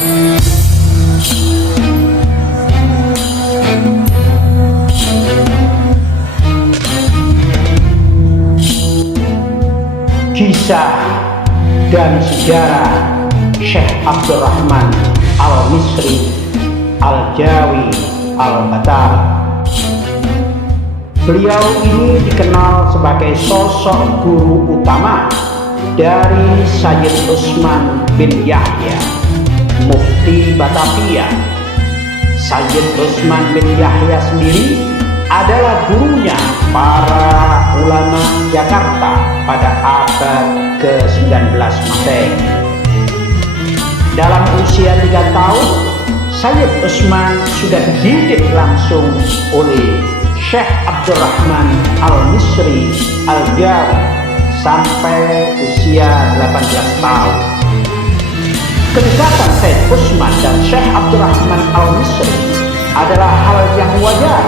Kisah dan sejarah Syekh Abdurrahman Al-Misri Al-Jawi Al-Batawi. Beliau ini dikenal sebagai sosok guru utama dari Sayyid Utsman bin Yahya, Mufti Batavia. Sayyid Utsman bin Yahya sendiri adalah gurunya para ulama Jakarta pada abad ke-19 Masehi. Dalam usia 3 tahun, Sayyid Utsman sudah dididik langsung oleh Syekh Abdurrahman Al-Misri Al-Jawi sampai usia 18 tahun. Kedekatan Sayyid Utsman dan Syekh Abdurrahman Al-Misri adalah hal yang wajar,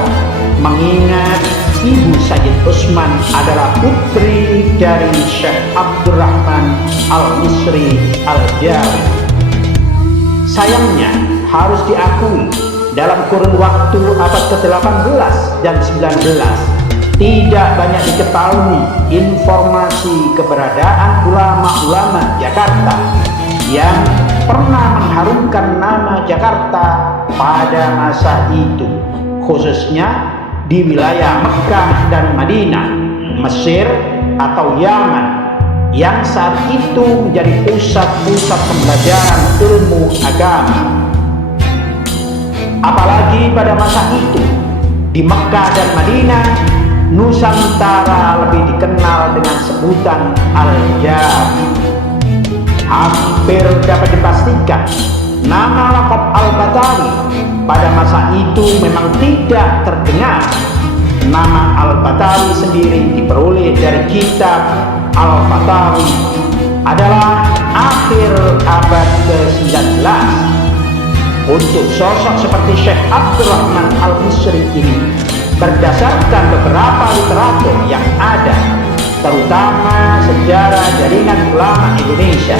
mengingat ibu Sayyid Utsman adalah putri dari Syekh Abdurrahman Al-Misri Al-Jawi. Sayangnya harus diakui, dalam kurun waktu abad ke-18 dan 19 tidak banyak diketahui informasi keberadaan ulama-ulama Jakarta yang pernah mengharumkan nama Jakarta pada masa itu, khususnya di wilayah Mekkah dan Madinah, Mesir atau Yaman, yang saat itu menjadi pusat-pusat pembelajaran ilmu agama. Apalagi pada masa itu, di Mekkah dan Madinah, Nusantara lebih dikenal dengan sebutan Al-Jawi. Hampir dapat dipastikan nama laqab Al-Batawi pada masa itu memang tidak terdengar. Nama Al-Batawi sendiri diperoleh dari kitab Al-Batawi adalah akhir abad ke-19. Untuk sosok seperti Syekh Abdurrahman Al-Misri ini, berdasarkan beberapa literatur yang ada, terutama sejarah jaringan ulama Indonesia,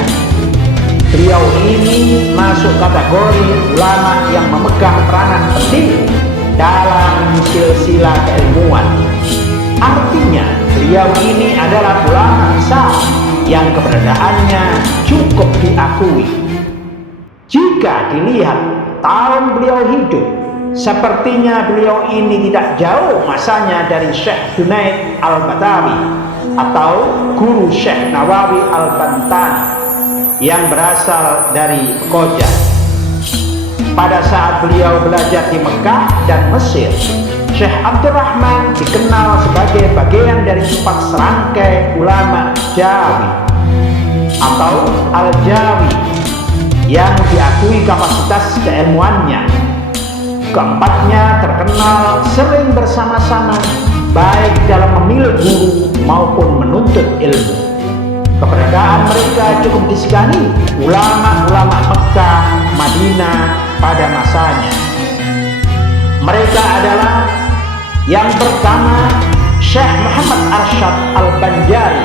beliau ini masuk kategori ulama yang memegang peranan penting dalam silsilah keilmuan. Artinya, beliau ini adalah ulama besar yang keberadaannya cukup diakui. Jika dilihat tahun beliau hidup, sepertinya beliau ini tidak jauh masanya dari Syekh Junaid Al-Batawi atau guru Syekh Nawawi Al-Bantani yang berasal dari Koja. Pada saat beliau belajar di Mekkah dan Mesir, Syekh Abdurrahman dikenal sebagai bagian dari 4 serangkai ulama Jawi atau Al-Jawi yang diakui kapasitas keilmuannya. Keempatnya terkenal sering bersama-sama baik dalam memilih guru maupun menuntut ilmu. Keberadaan mereka cukup disegani ulama-ulama Mekkah, Madinah pada masanya. Mereka adalah yang pertama Syekh Muhammad Arsyad Al-Banjari,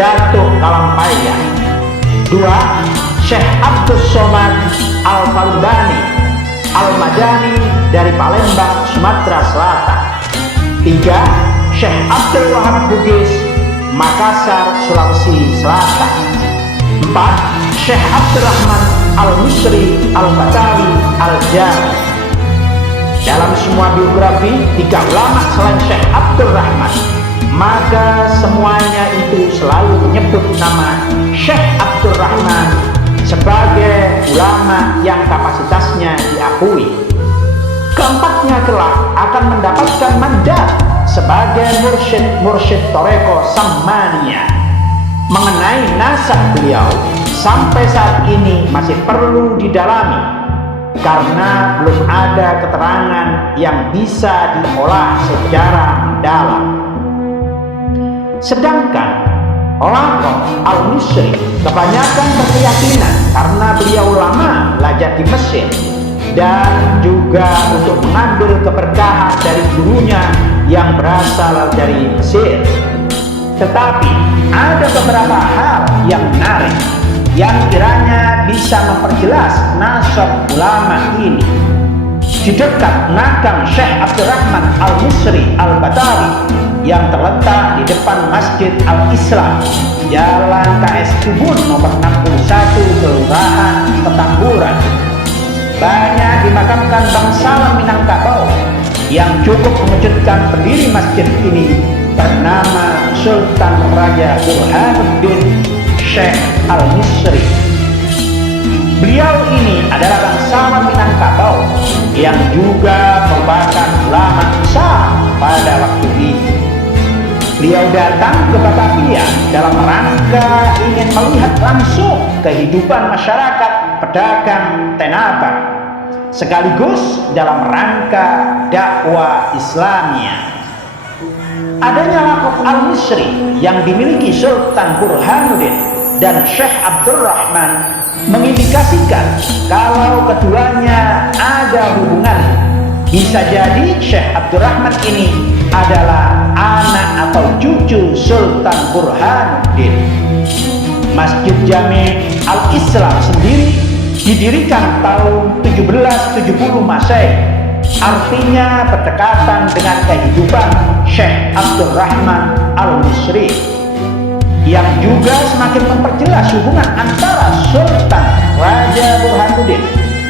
Datuk Kalampayah. 2. Syekh Abdus Somad Al-Falbani Al-Madani dari Palembang, Sumatera Selatan. 3. Syekh Abdul Wahab Bugis, Makassar, Sulawesi Selatan. 4. Syekh Abdurrahman Al-Misri Al-Batawi Al-Jawi. Dalam semua biografi 3 ulama selain Syekh Abdurrahman, maka semuanya itu selalu menyebut nama Syekh Abdurrahman sebagai ulama yang kapasitasnya diakui. Keempatnya kelak akan mendapatkan mandat sebagai mursyid Toreko Sammaniyah. Mengenai nasab beliau sampai saat ini masih perlu didalami, karena belum ada keterangan yang bisa diolah secara mendalam. Sedangkan laqab Al-Misri kebanyakan berkeyakinan karena beliau lama belajar di Mesir dan juga untuk mengambil keberkahan dari gurunya yang berasal dari Mesir. Tetapi ada beberapa hal yang menarik, yang kiranya bisa memperjelas nasab ulama ini. Di dekat makam Syekh Abdurrahman Al-Misri Al-Batawi yang terletak di depan Masjid Al-Islam, Jalan KS Tubun nomor 61, Kelurahan Petamburan, banyak dimakamkan bangsawan Minangkabau. Yang cukup mengejutkan, pendiri masjid ini bernama Sultan Raja Burhanuddin Syekh Al-Misri. Beliau ini adalah bangsawan Minangkabau yang juga merupakan ulama besar pada waktu itu. Beliau datang ke Batavia dalam rangka ingin melihat langsung kehidupan masyarakat pedagang Tanah Abang, sekaligus dalam rangka dakwah Islamiyah. Adanya laqab Al-Misri yang dimiliki Sultan Burhanuddin dan Syekh Abdurrahman mengindikasikan kalau keduanya ada hubungan. Bisa jadi Syekh Abdurrahman ini adalah anak atau cucu Sultan Burhanuddin. Masjid Jami Al-Islam sendiri didirikan tahun 1770 Masehi, artinya berdekatan dengan kehidupan Syekh Abdurrahman Al-Misri, yang juga semakin memperjelas hubungan antara Sultan Raja Burhanuddin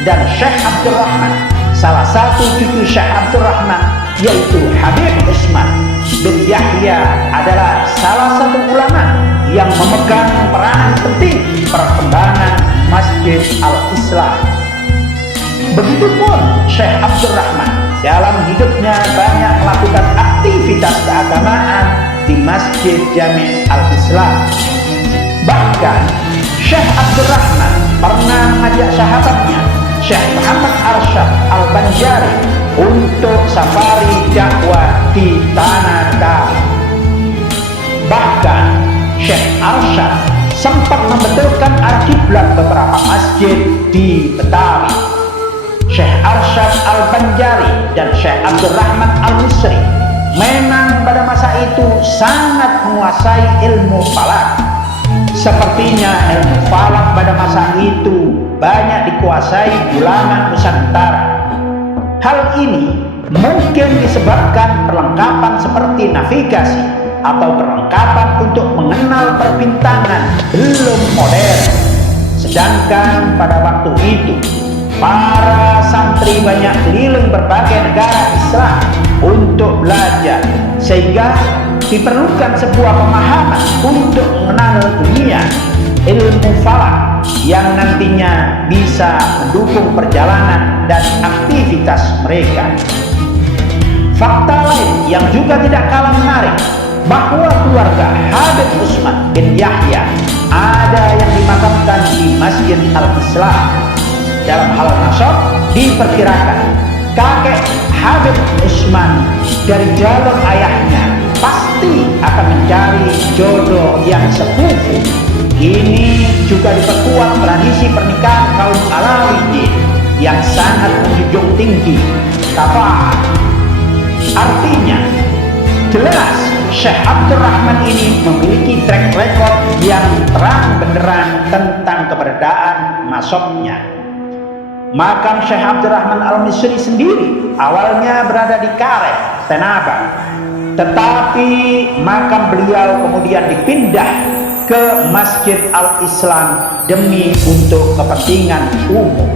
dan Syekh Abdurrahman. Salah satu cucu Syekh Abdurrahman, yaitu Habib Usman bin Yahya, adalah salah satu ulama yang memegang peranan penting perkembangan Masjid Al-Islam. Begitupun Syekh Abdurrahman dalam hidupnya banyak melakukan aktivitas keagamaan di Masjid Jami Al-Islam. Bahkan Syekh Abdurrahman pernah mengajak sahabatnya Syekh Muhammad Arsyad Al-Banjari untuk safari dakwah di Tanah Abang. Bahkan Syekh Arsyad sempat membetulkan al-qiblat beberapa masjid di Betawi. Syekh Arsyad Al-Banjari dan Syekh Abdurrahman Al-Misri memang pada masa itu sangat menguasai ilmu falak. Sepertinya ilmu falak pada masa itu banyak dikuasai ulama Nusantara. Hal ini mungkin disebabkan perlengkapan seperti navigasi atau perlengkapan untuk mengenal perbintangan belum modern. Sedangkan pada waktu itu para santri banyak keliling berbagai negara Islam untuk belajar, sehingga diperlukan sebuah pemahaman untuk mengenal dunia ilmu falak yang nantinya bisa mendukung perjalanan dan aktivitas mereka. Fakta lain yang juga tidak kalah menarik, bahwa keluarga Habib Usman bin Yahya ada yang dimakamkan di Masjid Al-Islam. Dalam hal nasab diperkirakan kakek Habib Usman dari jalur ayahnya pasti akan mencari jodoh yang sepupu. Ini juga diperkuat tradisi pernikahan kaum Alawiyyin yang sangat menjunjung tinggi kafah. Artinya jelas Syekh Abdurrahman ini memiliki track record yang terang benderang tentang keberadaan nasabnya. Makam Syekh Abdurrahman Al-Misri sendiri awalnya berada di Karet, Tanah Abang, tetapi makam beliau kemudian dipindah ke Masjid Al-Islam demi untuk kepentingan umum.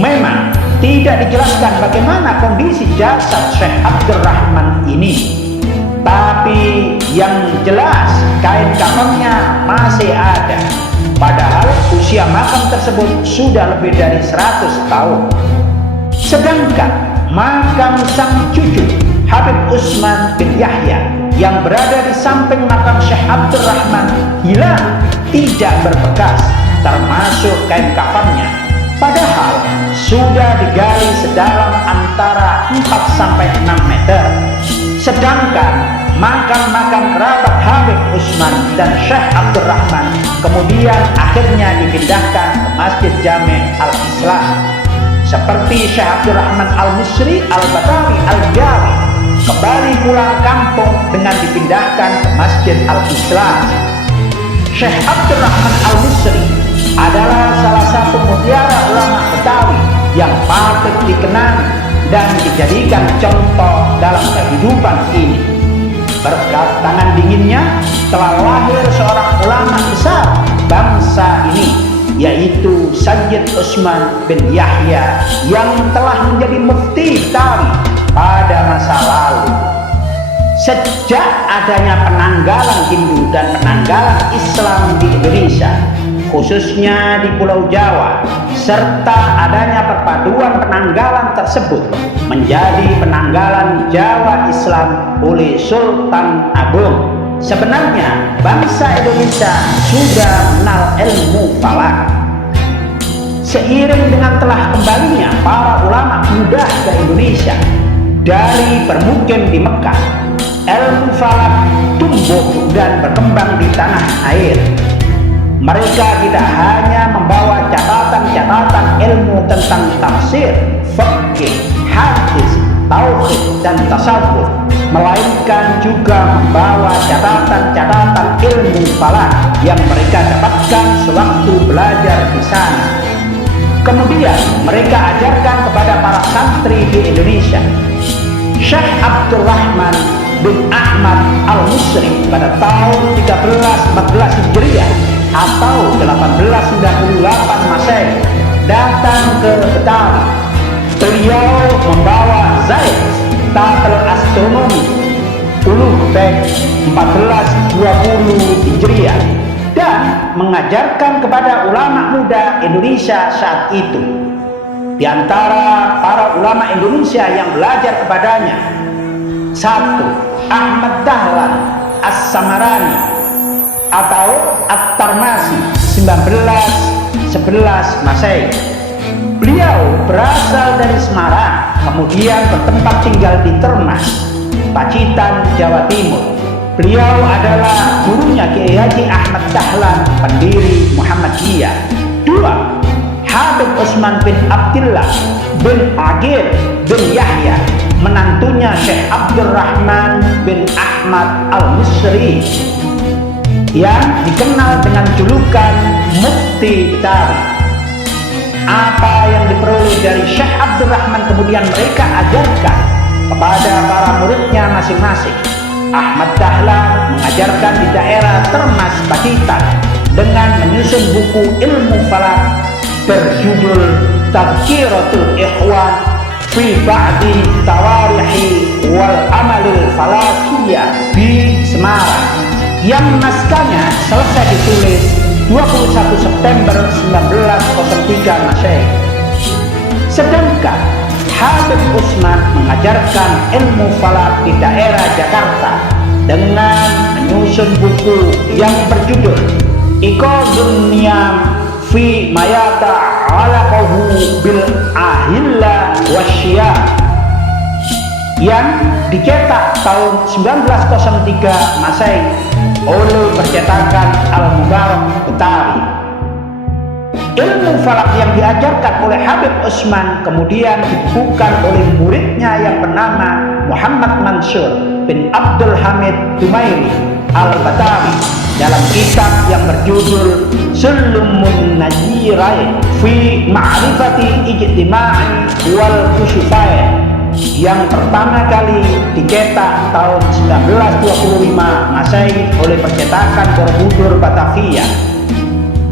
Memang tidak dijelaskan bagaimana kondisi jasad Syekh Abdurrahman ini, tapi yang jelas kain kafannya masih ada. Padahal usia makam tersebut sudah lebih dari 100 tahun. Sedangkan makam sang cucu Habib Usman bin Yahya yang berada di samping makam Syekh Abdurrahman hilang, tidak berbekas, termasuk kain kafannya. Padahal sudah digali sedalam antara 4-6 meter. Sedangkan makam-makam kerabat Habib Usman dan Syekh Abdurrahman kemudian akhirnya dipindahkan ke Masjid Jami Al-Islam, seperti Syekh Abdurrahman Al-Misri Al-Batawi Al-Jawi kembali pulang kampung dengan dipindahkan ke Masjid Al-Islam. Syekh Abdurrahman Al-Misri adalah salah satu mutiara ulama Betawi yang patut dikenang dan dijadikan contoh dalam kehidupan ini. Berkat tangan dinginnya telah lahir seorang ulama besar bangsa ini, yaitu Sayyid Utsman bin Yahya yang telah menjadi mufti Betawi pada masa lalu. Sejak adanya penanggalan Hindu dan penanggalan Islam di Indonesia, khususnya di Pulau Jawa, serta adanya perpaduan penanggalan tersebut menjadi penanggalan Jawa Islam oleh Sultan Agung. Sebenarnya bangsa Indonesia sudah mengenal ilmu falak. Seiring dengan telah kembalinya para ulama muda ke Indonesia dari bermukim di Mekah, ilmu falak tumbuh dan berkembang di tanah air. Mereka tidak hanya membawa catatan-catatan ilmu tentang tafsir, fikih, hadis, tauhid, dan tasawuf, melainkan juga membawa catatan-catatan ilmu falak yang mereka dapatkan sewaktu belajar di sana. Kemudian mereka ajarkan kepada para santri di Indonesia. Syekh Abdurrahman bin Ahmad Al-Misri pada tahun 1314 Hijriah atau 1898 Masehi datang ke Betawi. Beliau membawa Zaid tabel astronomi Ulugh-Beg 1420 Hijriah dan mengajarkan kepada ulama muda Indonesia saat itu. Di antara para ulama Indonesia yang belajar kepadanya, 1. Ahmad Dahlan As-Samarani atau At-Tarmasi 1911 Masehi. Beliau berasal dari Semarang, kemudian bertempat tinggal di Termas, Pacitan, Jawa Timur. Beliau adalah gurunya Kiai Haji Ahmad Dahlan, pendiri Muhammadiyah. 2. Habib Utsman bin Abdillah bin Agir bin Yahya, menantunya Syekh Abdurrahman bin Ahmad Al-Misri yang dikenal dengan julukan Mufti Betawi. Apa yang diperoleh dari Syekh Abdurrahman kemudian mereka ajarkan kepada para muridnya masing-masing. Ahmad Dahlan mengajarkan di daerah Termas, Pacitan dengan menyusun buku ilmu falak berjudul Tadhkiratul Ikhwan fi Ba'di Tawarihi wal Amalil Falakiyah di Semarang, yang naskahnya selesai ditulis 21 September 1903 Masehi. Sedangkan Habib Utsman mengajarkan ilmu falak di daerah Jakarta dengan menyusun buku yang berjudul Iqadun Niyam fi mayata alaqahu bil ahilla wasyiyah yang dicetak tahun 1903 Masehi oleh percetakan Al-Mubarak Betawi. Ilmu falak yang diajarkan oleh Habib Utsman kemudian dibukukan oleh muridnya yang bernama Muhammad Mansur bin Abdul Hamid Dumairi Al-Batawi dalam kitab yang berjudul Sulumun Najirain fi Ma'rifati Ijtima'i wal Kusyufain yang pertama kali dicetak tahun 1925 Masehi oleh percetakan Borobudur Batavia.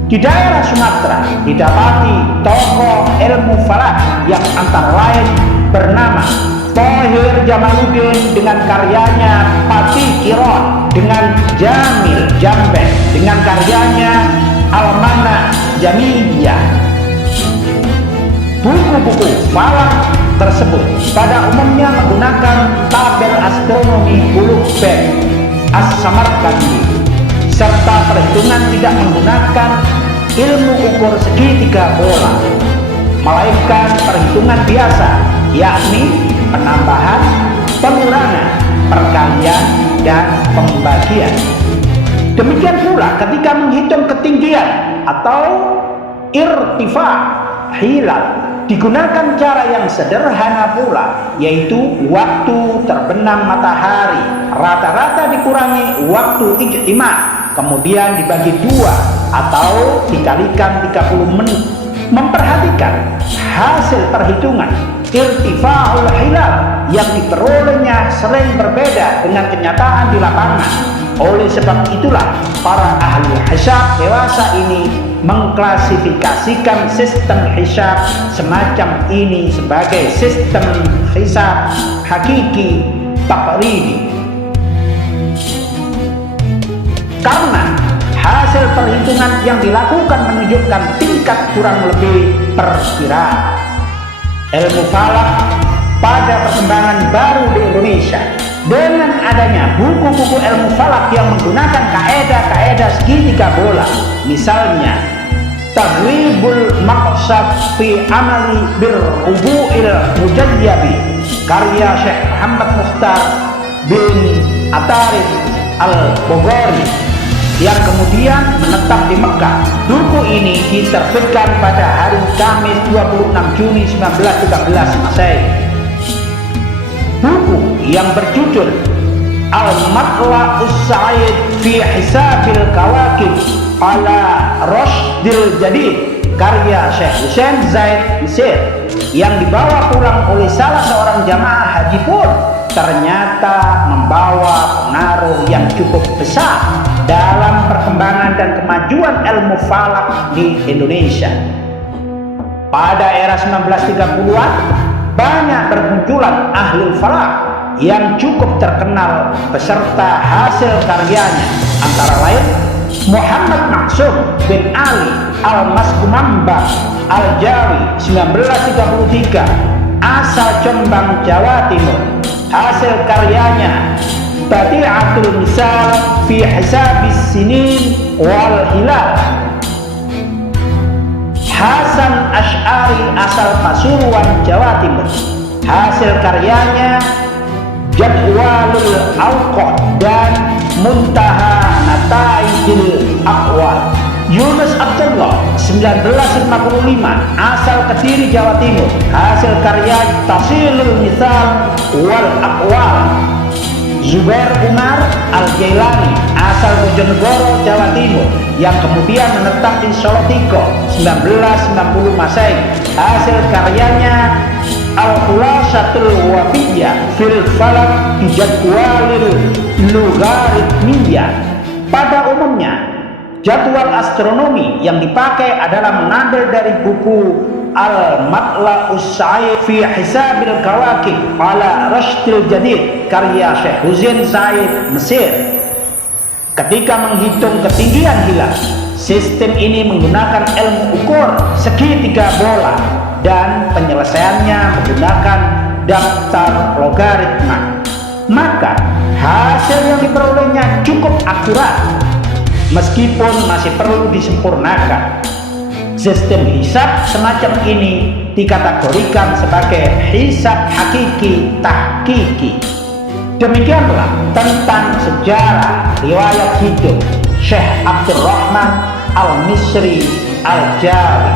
Di daerah Sumatera didapati tokoh ilmu falak yang antara lain bernama Thohir Jamaluddin dengan karyanya Pati Kiron, dengan Jamil Jambek dengan karyanya Al-Mana Jamiyah. Buku-buku falak tersebut pada umumnya menggunakan tabel astronomi Ulugh-Beg As-Samarkandi serta perhitungan tidak menggunakan ilmu ukur segitiga bola, melainkan perhitungan biasa, yakni penambahan, pengurangan, perkalian, dan pembagian. Demikian pula ketika menghitung ketinggian atau irtifa hilal, digunakan cara yang sederhana pula, yaitu waktu terbenam matahari rata-rata dikurangi waktu ijtima, kemudian dibagi dua atau dikalikan 30 menit. Memperhatikan hasil perhitungan irtifa'ul hilal yang diperolehnya sering berbeda dengan kenyataan di lapangan. Oleh sebab itulah para ahli hisab dewasa ini mengklasifikasikan sistem hisab semacam ini sebagai sistem hisab hakiki taqribi. Karena hasil perhitungan yang dilakukan menunjukkan tingkat kurang lebih perkiraan. Ilmu falak pada perkembangan baru di Indonesia dengan adanya buku-buku ilmu falak yang menggunakan kaedah-kaedah segitiga bola, misalnya Taghribul Maqsad fi Amali Birrubu'il Mujayyabi karya Syekh Muhammad Mukhtar bin Atarif Al-Boghori yang kemudian menetap di Mekah. Buku ini diterbitkan pada hari Kamis 26 Juni 1913 Masehi. Buku yang berjudul Al-Matla'us Sa'id fi Hisabil Kawakib ala Rashdil Jadid karya Syekh Hussein Zaid Mesir yang dibawa pulang oleh salah seorang jamaah haji pun ternyata membawa pengaruh yang cukup besar dalam perkembangan dan kemajuan ilmu falak di Indonesia. Pada era 1930-an, banyak bermunculan ahli falak yang cukup terkenal beserta hasil karyanya, antara lain Muhammad Maksum bin Ali Al-Maskumambang Al-Jawi 1933, asal Jombang, Jawa Timur. Hasil karyanya Badi'atul Misal fi Hisabis Sinin wal Hilal. Hasan Asy'ari asal Pasuruan, Jawa Timur. Hasil karyanya Jadwalul Awqat dan Muntaha Nataijil Aqwal. Yunus Abdullah 1955, asal Kediri, Jawa Timur. Hasil karya Tafsilul Misal wal Aqwal. Zubair Umar Al-Jailani, asal Bojonegoro, Jawa Timur, yang kemudian menetap di Salatiga 1990 Masehi. Hasil karyanya Al-Khulasatul Wafiyah fil Falak Bijadwalil Logaritmiyah. Pada umumnya, jadwal astronomi yang dipakai adalah mengambil dari buku Al-Matla'us Sa'id fi Hisabil Kawakib ala Rashdil Jadid karya Syekh Hussein Zaid Mesir. Ketika menghitung ketinggian hilal, sistem ini menggunakan ilmu ukur segitiga bola dan penyelesaiannya menggunakan daftar logaritma. Maka hasil yang diperolehnya cukup akurat, meskipun masih perlu disempurnakan. Sistem hisab semacam ini dikategorikan sebagai hisab hakiki tahqiqi. Demikianlah tentang sejarah riwayat hidup Syekh Abdurrahman Al-Misri Al-Jawi.